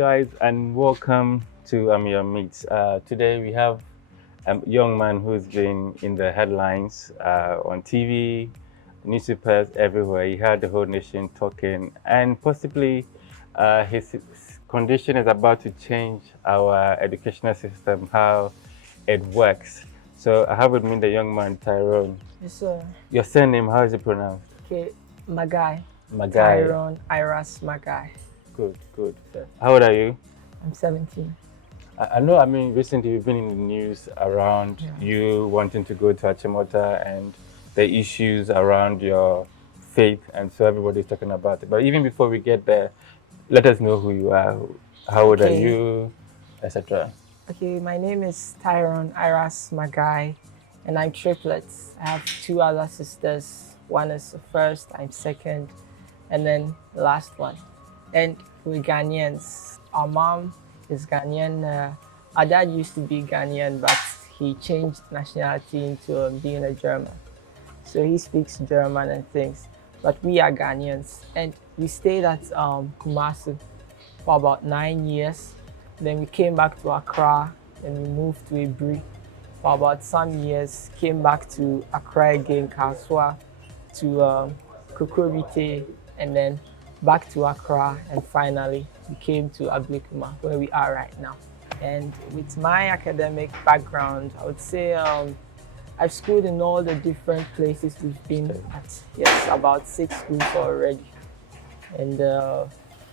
guys, and welcome to Ameyaw Meets. Today we have a young man who's been in the headlines on TV, newspapers everywhere. He had the whole nation talking, and possibly his condition is about to change our educational system, how it works. So I have with me the young man, Tyrone. Yes, sir. Your surname, how is it pronounced? Okay, Marhguy. Marhguy. Tyrone Iras Marhguy. Good, good. Sir. How old are you? I'm 17. I know, recently you've been in the news around you wanting to go to Achimota and the issues around your faith, and so everybody's talking about it. But even before we get there, let us know who you are, how old are you, etc. Okay, my name is Tyrone Iras Marhguy, and I'm triplets. I have two other sisters. One is the first, I'm second, and then the last one. And we're Ghanaians. Our mom is Ghanaian. Our dad used to be Ghanaian, but he changed nationality into being a German. So he speaks German and things. But we are Ghanaians. And we stayed at Kumasi for about 9 years. Then we came back to Accra and we moved to Ibri for about some years. Came back to Accra again, Kaswa, to Kokorite, and then back to Accra, and finally we came to Ablekuma, where we are right now. And with my academic background, I would say I've schooled in all the different places we've been at. Yes, about 6 schools already. And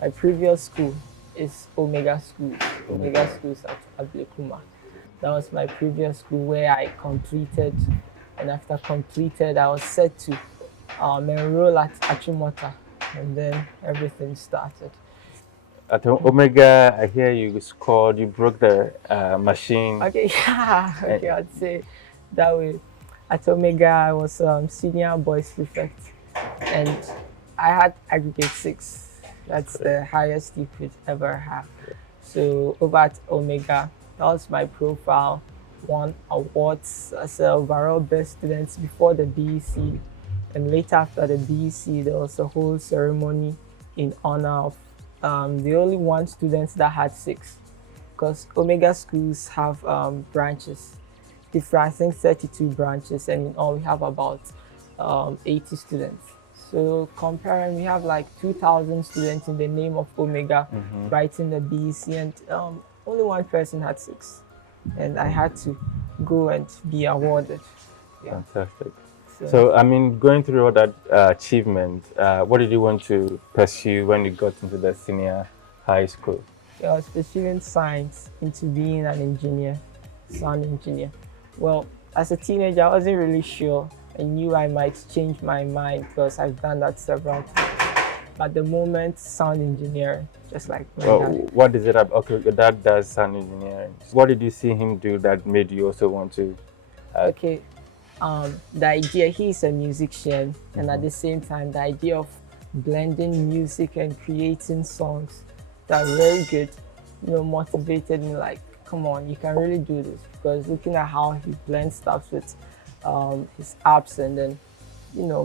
my previous school is Omega School. Omega School is at Ablekuma. That was my previous school where I completed, and after completed, I was set to enroll at Achimota, and then everything started. At Omega, I hear you scored, you broke the machine. Okay, yeah, okay, I'd say that way. At Omega, I was senior boys prefect, and I had aggregate 6. That's the highest you could ever have. So over at Omega, that was my profile. Won awards as a overall best student before the BEC, and later after the BEC, there was a whole ceremony in honor of the only one student that had 6, because Omega schools have branches, different, I think 32 branches, and in all we have about 80 students. So comparing, we have like 2,000 students in the name of Omega writing the BEC, and only one person had 6, and I had to go and be awarded. Yeah. Fantastic. So, going through all that achievement, what did you want to pursue when you got into the senior high school? I was pursuing science into being an engineer, sound engineer. Well, as a teenager, I wasn't really sure. I knew I might change my mind because I've done that several times. But at the moment, sound engineering, just like my dad. What is it about? Okay, your dad does sound engineering. What did you see him do that made you also want to? Okay. The idea, he's a musician, and at the same time, the idea of blending music and creating songs that are very good, motivated me, like, come on, you can really do this. Because looking at how he blends stuff with his apps, and then,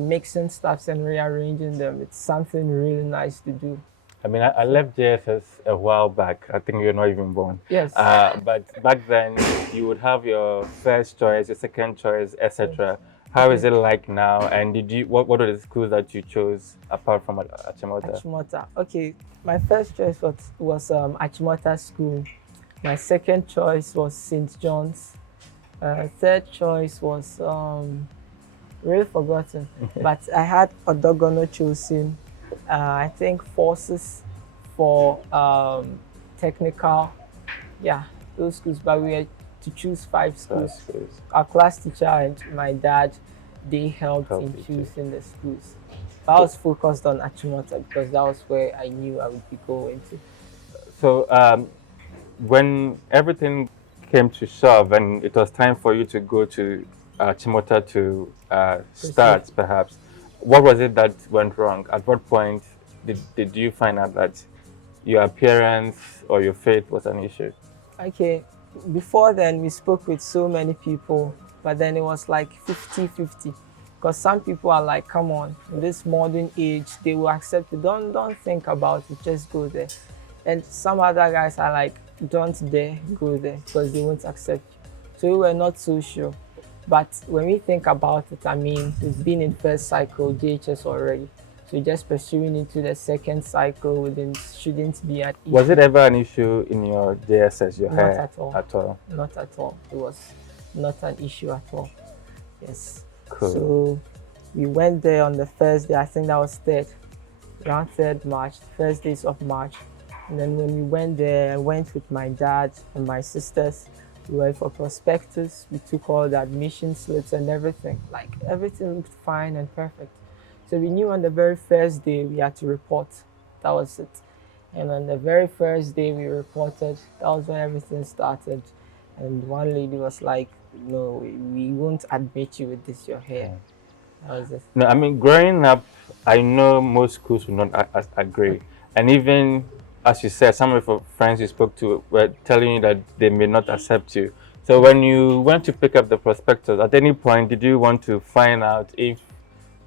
mixing stuffs and rearranging them, it's something really nice to do. I left JSS a while back. I think you're not even born. Yes. But back then, you would have your first choice, your second choice, etc. Yes. How is it like now? And what are the schools that you chose apart from Achimota? Achimota. Okay, my first choice was Achimota School. My second choice was St. John's. Third choice was really forgotten, but I had Odogono chosen. I think forces for technical, those schools, but we had to choose 5 schools. Our class teacher and my dad, they helped in choosing the schools. But I was focused on Achimota because that was where I knew I would be going to. So when everything came to shove and it was time for you to go to Achimota to start, perhaps, what was it that went wrong? At what point did you find out that your appearance or your faith was an issue? Okay, before then we spoke with so many people, but then it was like 50-50. Because some people are like, come on, in this modern age, they will accept it. Don't think about it, just go there. And some other guys are like, don't dare go there because they won't accept you. So we were not so sure. But when we think about it, I mean, we've been in first cycle JHS already. So just pursuing into the second cycle shouldn't be an issue. Was it ever an issue in your JSS, your Not hair? at all. At all? Not at all. It was not an issue at all. Yes. Cool. So we went there on the first day, I think that was around 3rd March, first days of March. And then when we went there, I went with my dad and my sisters. We went for prospectus. We took all the admission slips and everything. Like everything looked fine and perfect. So we knew on the very first day we had to report. That was it. And on the very first day we reported, that was when everything started. And one lady was like, no, we won't admit you with this, your hair. That was it. No, I mean, growing up, I know most schools will not agree. And even, as you said, some of your friends you spoke to were telling you that they may not accept you. So when you went to pick up the prospectus, at any point, did you want to find out if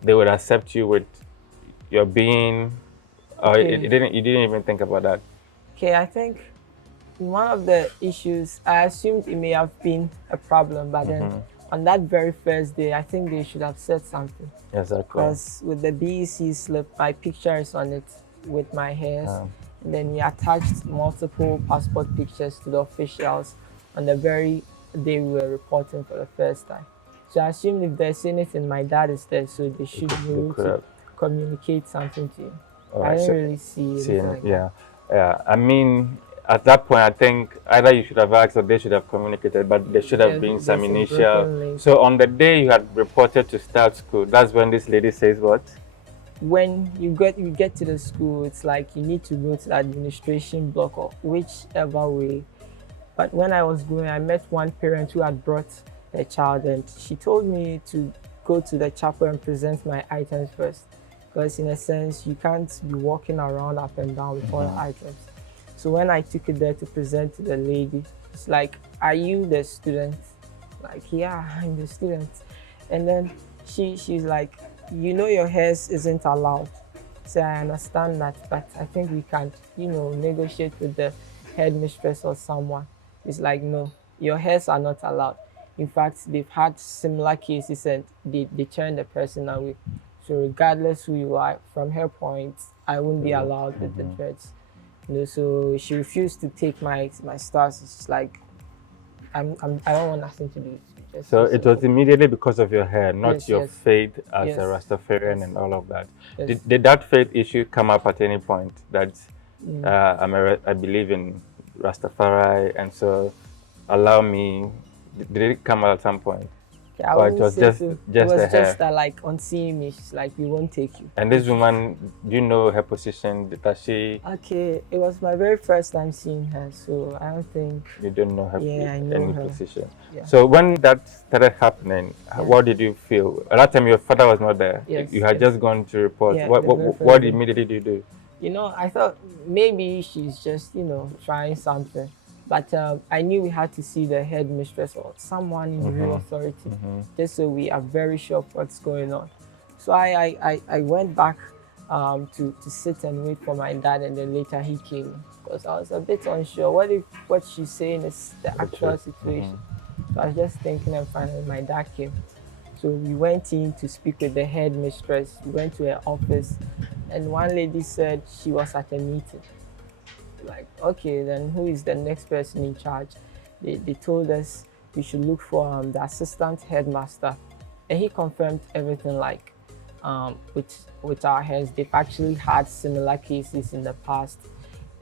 they would accept you with your being, or Okay. you didn't even think about that? Okay, I think one of the issues, I assumed it may have been a problem, but then on that very first day, I think they should have said something. Exactly. Because with the BEC slip, my picture is on it with my hairs. And then we attached multiple passport pictures to the officials on the very day we were reporting for the first time. So I assumed if there's anything, my dad is there, so they should be able to communicate something to you. I didn't really see anything like that. Yeah. I mean, at that point, I think either you should have asked or they should have communicated, but there should have been some initial. So on the day you had reported to start school, that's when this lady says what? When you get to the school, it's like you need to go to the administration block or whichever way. But when I was going, I met one parent who had brought a child, and she told me to go to the chapel and present my items first. Because in a sense, you can't be walking around up and down with all the items. So when I took it there to present to the lady, it's like, are you the student? Like, yeah, I'm the student. And then she's like, you know your hairs isn't allowed. So I understand that, but I think we can, negotiate with the headmistress or someone. It's like, no, your hairs are not allowed. In fact, they've had similar cases and they turned the person away. So regardless who you are, from her point, I wouldn't be allowed with the dreads. So she refused to take my stars. It's like, I don't want nothing to do with it. So it was immediately because of your hair, not Yes, your yes. faith as Yes. a Rastafarian Yes. and all of that. Yes. Did that faith issue come up at any point? That I believe in Rastafari, and so allow me. Did it come out at some point? Okay, I Or it wouldn't was say just so. the It was hair? just that, like, on seeing me, she's like, we won't take you. And this woman, do you know her position? Does she? Okay, it was my very first time seeing her, so I don't think. You don't know her Yeah, I know any her. position. Yeah. So when that started happening, what did you feel? At that time, your father was not there. Yes, You had yes. just gone to report. Yeah, what the very what, first what day. immediately did you do? I thought maybe she's just, trying something. But I knew we had to see the headmistress or someone in the real authority, just so we are very sure of what's going on. So I went back to sit and wait for my dad, and then later he came because I was a bit unsure. What if what she's saying is the actual situation? So I was just thinking, and finally my dad came. So we went in to speak with the headmistress. We went to her office, and one lady said she was at a meeting. Like, okay, then who is the next person in charge? They told us we should look for the assistant headmaster, and he confirmed everything. Like, with our heads, they've actually had similar cases in the past,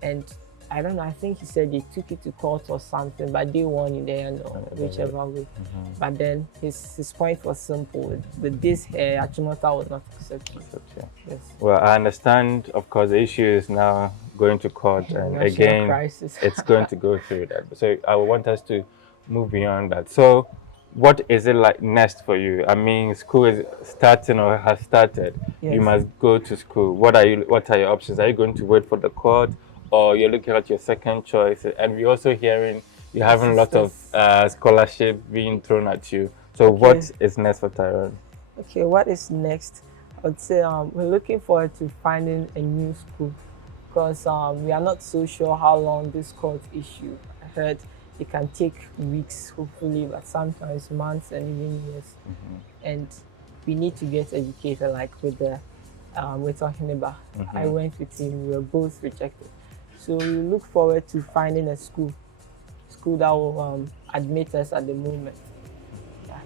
and I don't know. I think he said they took it to court or something, but they won in the end, or whichever way. But then his point was simple: with this hair, Achimota would not accept it. Yes. Well, I understand. Of course, the issue is now going to court, and National again, crisis. it's going to go through that. So I want us to move beyond that. So, what is it like next for you? I mean, school is starting or has started. Yes. You must go to school. What are your options? Are you going to wait for the court, or you're looking at your second choice? And we're also hearing you're having a lot of scholarship being thrown at you. So what is next for Tyrone? Okay, what is next? I would say we're looking forward to finding a new school. because we are not so sure how long this court issue. I heard it can take weeks, hopefully, but sometimes months and even years. And we need to get educated, like with the we're talking about. I went with him, we were both rejected. So we look forward to finding a school that will admit us at the moment. Yeah.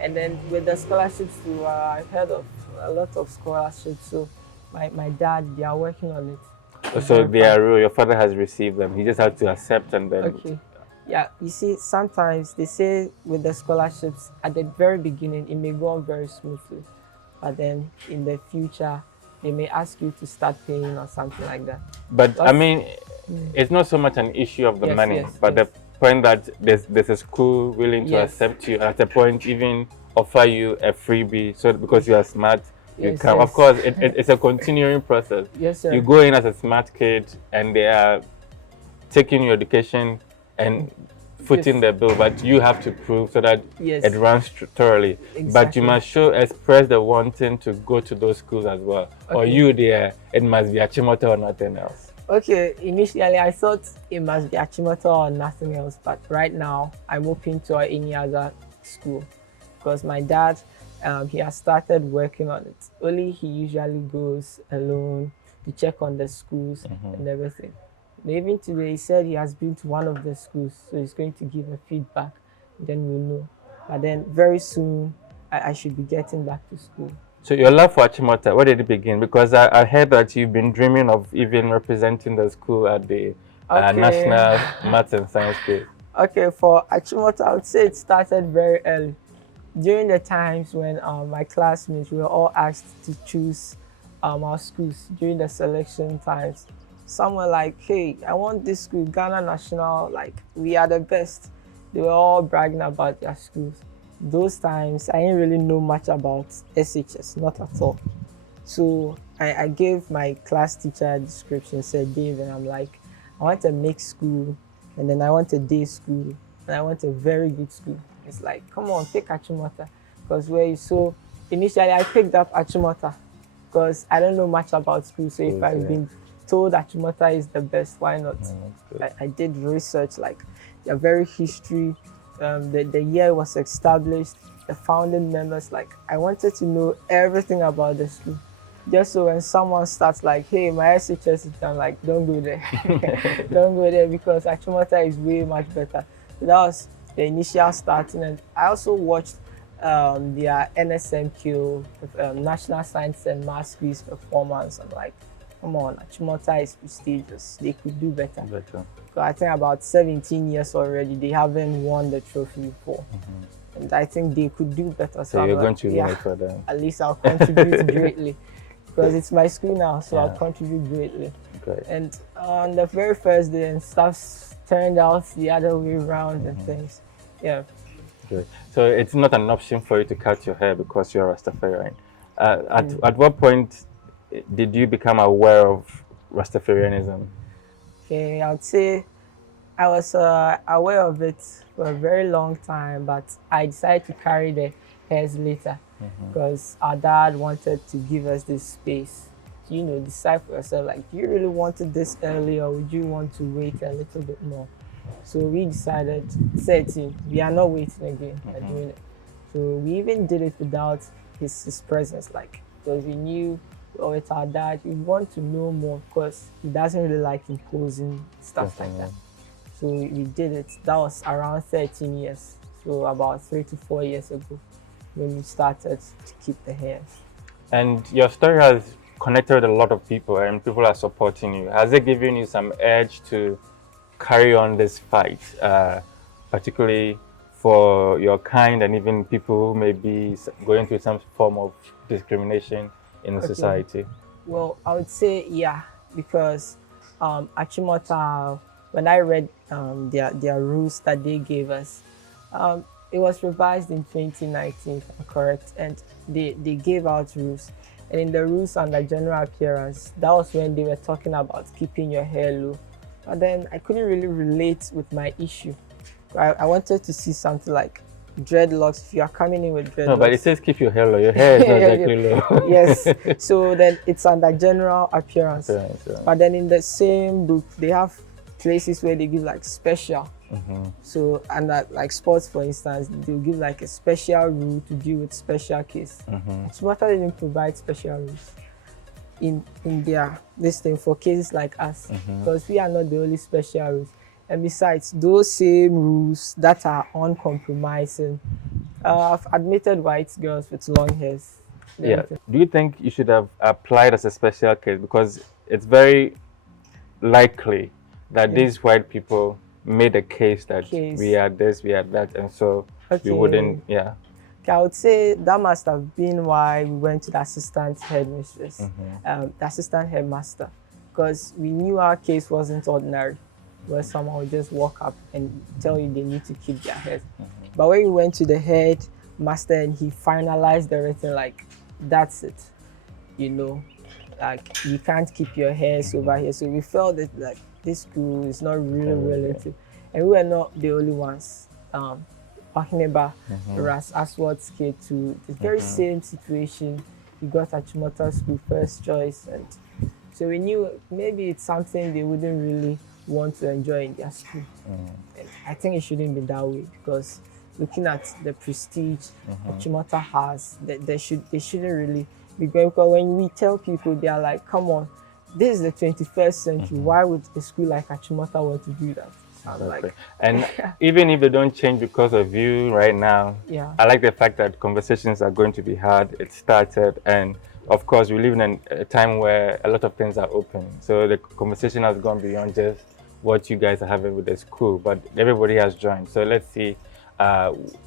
And then with the scholarships too, I've heard of a lot of scholarships. So my dad, they are working on it. So they are, your father has received them. He just had to accept and then. Okay. Yeah, you see, sometimes they say with the scholarships at the very beginning, it may go on very smoothly, but then in the future, they may ask you to start paying or something like that. But I mean, it's not so much an issue of the money, but the point that there's a school willing to accept you, at a point even offer you a freebie, so because you are smart, you can. Of course, it's a continuing process. Yes, sir. You go in as a smart kid, and they are taking your education and footing the bill, but you have to prove so that it runs thoroughly. Exactly. But you must express the wanting to go to those schools as well. Or you there, it must be Achimota or nothing else. Okay, initially I thought it must be Achimota or nothing else, but right now I'm open to any other school because my dad, he has started working on it. Only he usually goes alone to check on the schools and everything. Even today, he said he has been to one of the schools, so he's going to give a feedback, then we'll know. But then very soon, I should be getting back to school. So your love for Achimota, where did it begin? Because I heard that you've been dreaming of even representing the school at the National Maths and Science Day. Okay, for Achimota, I would say it started very early. During the times when my classmates were all asked to choose our schools during the selection times. Some were like, hey, I want this school, Ghana National, like, we are the best. They were all bragging about their schools. Those times, I didn't really know much about SHS, not at all. So I gave my class teacher a description, said, Dave, and I'm like, I want a mixed school, and then I want a day school, and I want a very good school. It's like, come on, take Achimota. Because so initially I picked up Achimota because I don't know much about school. So if I've been told Achimota is the best, why not? I did research, like the very history, the year it was established, the founding members. Like I wanted to know everything about the school, just so when someone starts like, hey, my SHS, I'm like, don't go there. Don't go there because Achimota is way much better. So that was the initial starting. And I also watched their NSMQ, National Science and Maths Quiz performance. I'm like, come on, Achimota is prestigious. They could do better. So I think about 17 years already, they haven't won the trophy before. And I think they could do better. So you're going to win it for them. At least I'll contribute greatly. Because it's my school now, so I'll contribute greatly. And on the very first day, and stuff turned out the other way around and things. Good. So it's not an option for you to cut your hair because you're Rastafarian. At what point did you become aware of Rastafarianism? Okay, I would say I was aware of it for a very long time, but I decided to carry the hairs later because our dad wanted to give us this space to, you know, decide for yourself, like, do you really wanted this early or would you want to wait a little bit more? So we decided, we are not waiting again, we're doing it. So we even did it without his presence, like, because we knew with our dad, we want to know more because he doesn't really like imposing stuff like that. So we did it. That was around 13 years. So about 3 to 4 years ago when we started to keep the hairs. And your story has connected with a lot of people and people are supporting you. Has it given you some edge to carry on this fight, particularly for your kind and even people who may be going through some form of discrimination in the society? Well, I would say yeah, because Achimota, when I read their rules that they gave us, it was revised in 2019, if I'm correct, and they gave out rules. And in the rules under general appearance, that was when they were talking about keeping your hair low. But then I couldn't really relate with my issue. I wanted to see something like dreadlocks, if you are coming in with dreadlocks. No, but it says keep your hair low. Your hair is not exactly low. Yes. So then it's under general appearance. Yeah. But then in the same book, they have places where they give like special. So, and that, like sports, for instance, they'll give like a special rule to deal with special case. Achimota didn't provide special rules in their this thing for cases like us, because we are not the only special rules. And besides, those same rules that are uncompromising, I've admitted white girls with long hairs. Yeah. Do you think you should have applied as a special case? Because it's very likely that these white people made a case that we are this, we are that, and so we wouldn't, Okay, I would say that must have been why we went to the assistant headmistress, the assistant headmaster, because we knew our case wasn't ordinary, where someone would just walk up and tell you they need to keep their hair. But when we went to the headmaster and he finalized everything, like, that's it, you know, like, you can't keep your hairs over here. So we felt that, like, this school is not really relative. And we were not the only ones. Achimota School's kid to the very same situation. He got Achimota School first choice, and so we knew maybe it's something they wouldn't really want to enjoy in their school. And I think it shouldn't be that way, because looking at the prestige Achimota has, they shouldn't really be going. Because when we tell people, they are like, come on, this is the 21st century. Why would a school like Achimota want to do that? Like, and even if they don't change because of you right now, I like the fact that conversations are going to be had. It started, and of course we live in a time where a lot of things are open, so the conversation has gone beyond just what you guys are having with the school, but everybody has joined. So let's see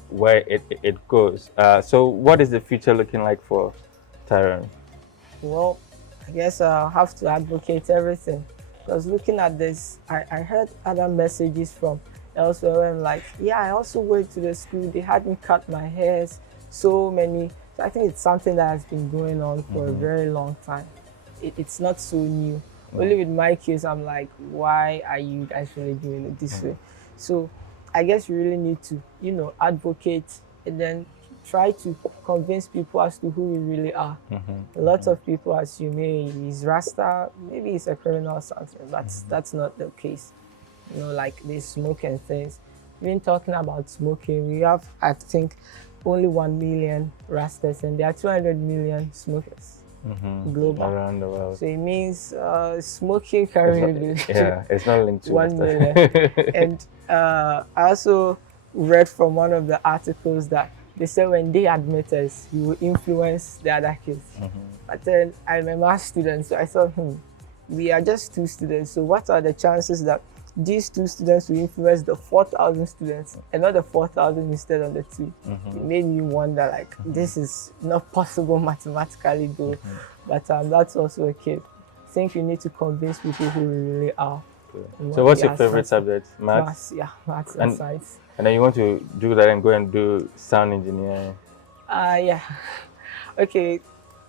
where it goes. So what is the future looking like for Tyrone? Well, I guess I'll have to advocate everything. Because looking at this, I heard other messages from elsewhere where I'm like, yeah, I also went to the school, they had me cut my hairs, so many. So I think it's something that has been going on for a very long time. It's not so new. Only with my case, I'm like, why are you guys really doing it this way? So I guess you really need to, you know, advocate and then try to convince people as to who we really are. A lot of people assume, hey, he's Rasta, maybe he's a criminal or something. That's not the case. You know, like they smoke and things. Even talking about smoking, we have, I think, only 1 million Rastas, and there are 200 million smokers global around the world. So it means smoking can really be it's not linked to 1 million. And I also read from one of the articles that they said when they admit us, you will influence the other kids. But then I'm a math student, so I thought, we are just 2 students. So what are the chances that these 2 students will influence the 4,000 students and not the 4,000 instead of the 2? It made me wonder, like, this is not possible mathematically though. But that's also a kid. I think you need to convince people who we really are. So what's your favorite subject? Maths, maths and science. And then you want to do that and go and do sound engineering? Yeah. Okay,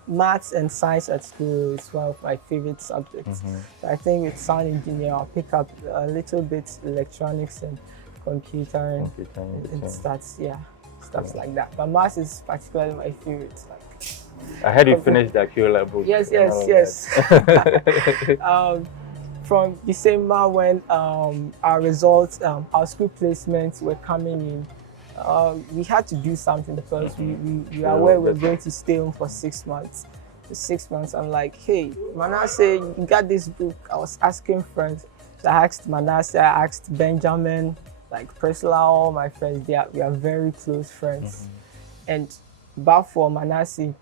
maths and science at school is one of my favorite subjects. So I think with sound engineer, I'll pick up a little bit electronics and computer and stuff like that. But maths is particularly my favorite. Like, I heard you finished the Aquila book. Yes. From December when our results, our school placements were coming in, we had to do something because we are aware we're going to stay home for 6 months. For 6 months, I'm like, hey, Manasseh, you got this book. I was asking friends. So I asked Manasseh, I asked Benjamin, like Priscilla, all my friends. We are very close friends. And but for Manasseh,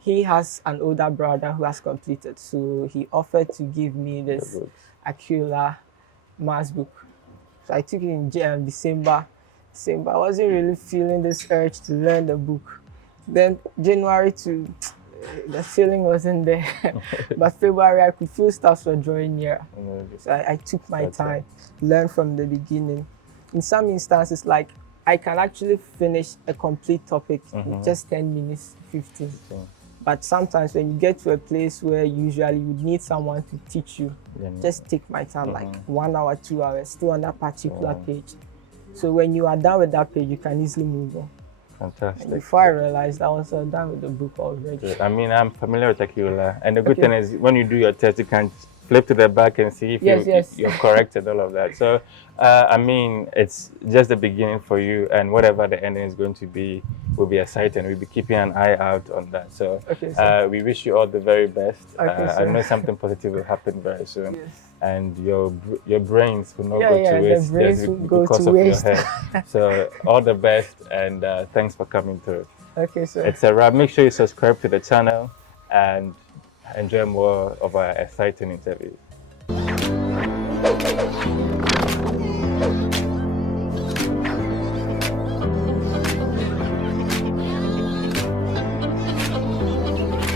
he has an older brother who has completed. So he offered to give me this Aquila maths book. So I took it in December. I wasn't really feeling this urge to learn the book. Then January the feeling wasn't there. But February, I could feel stuff were drawing near. So I took my time, learned from the beginning. In some instances, like, I can actually finish a complete topic in just 10 minutes, 15. But sometimes when you get to a place where usually you need someone to teach you, just take my time, like 1 hour, 2 hours, still on that particular page. So when you are done with that page, you can easily move on. Fantastic. Before I realized I was done with the book already. Good. I mean, I'm familiar with Akiola, and the good Okay. thing is when you do your test, you can flip to the back and see if Yes. you're corrected, all of that. So, I mean, it's just the beginning for you, and whatever the ending is going to be will be exciting. We'll be keeping an eye out on that. So, Okay, sir. we wish you all the very best. Okay, I sir. know something positive will happen very soon. Yes. And your brains will not Yeah, go yeah, to the waste brains just will go because to of waste. your hair. So all the best, and thanks for coming through. Okay, sir. It's a wrap. Make sure you subscribe to the channel and enjoy more of our exciting interviews.